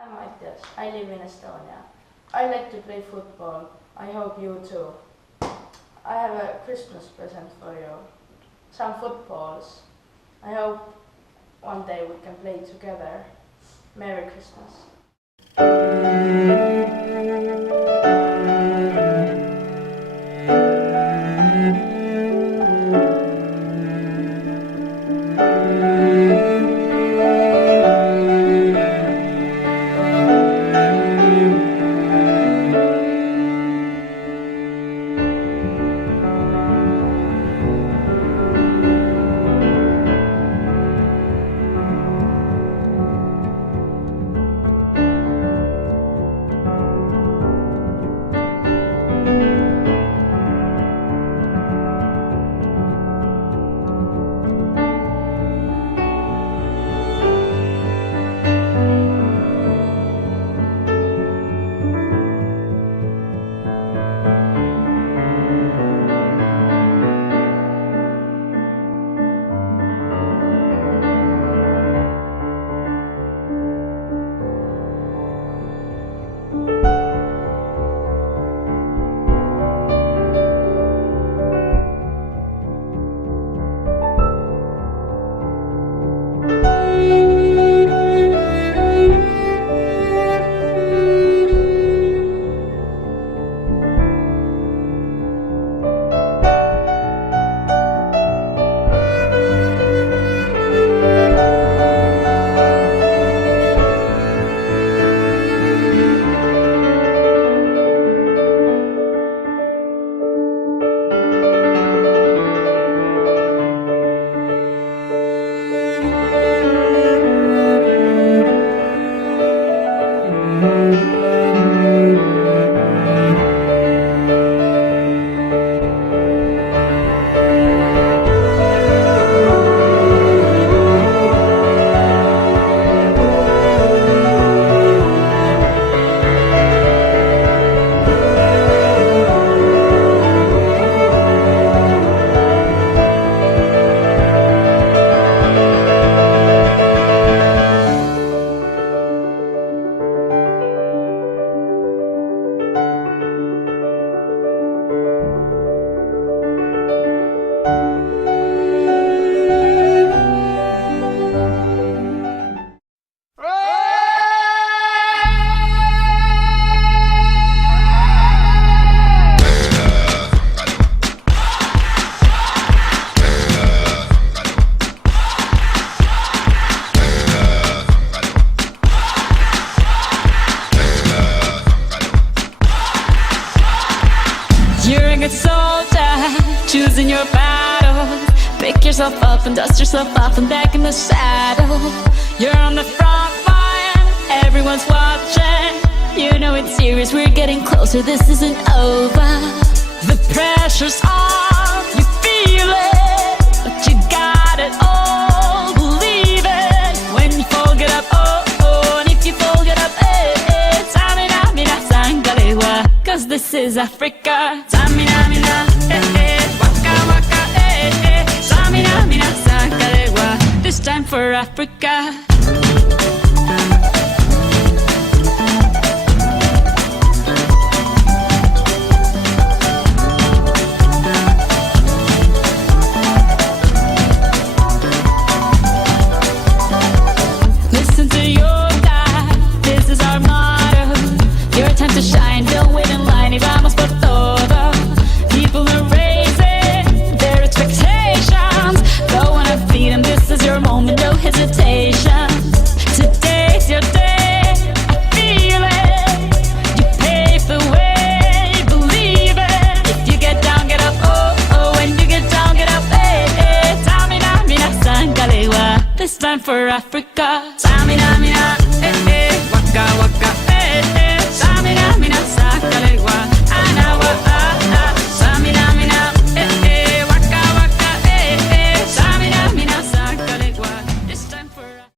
I'm Mattias. I live in Estonia. I like to play football. I hope you too. I have a Christmas present for you. Some footballs. I hope one day we can play together. Merry Christmas. You're a good soldier, choosing your battle. Pick yourself up and dust yourself off and back in the saddle. You're on the front line, everyone's watching. You know it's serious, we're getting closer, this isn't over. The pressure's on, you feel it, but you got it all, believe it. When you fall, get up, oh, oh, and if you fall, get up, eh, eh. Samina, mina, sangalewa, cause this is Africa. Samina, mina, eh, eh, waka, waka, eh, eh. Samina, mina, sangalewa, this time for Africa. Time to shine, don't wait in line, y vamos por todo. People are raising their expectations. Go on and feed them, this is your moment, no hesitation. Today's your day, I feel it. You pave the way, believe it. If you get down, get up, oh, oh. When you get down, get up, eh, eh. Tamina, mina, sangalewa, this time for Africa.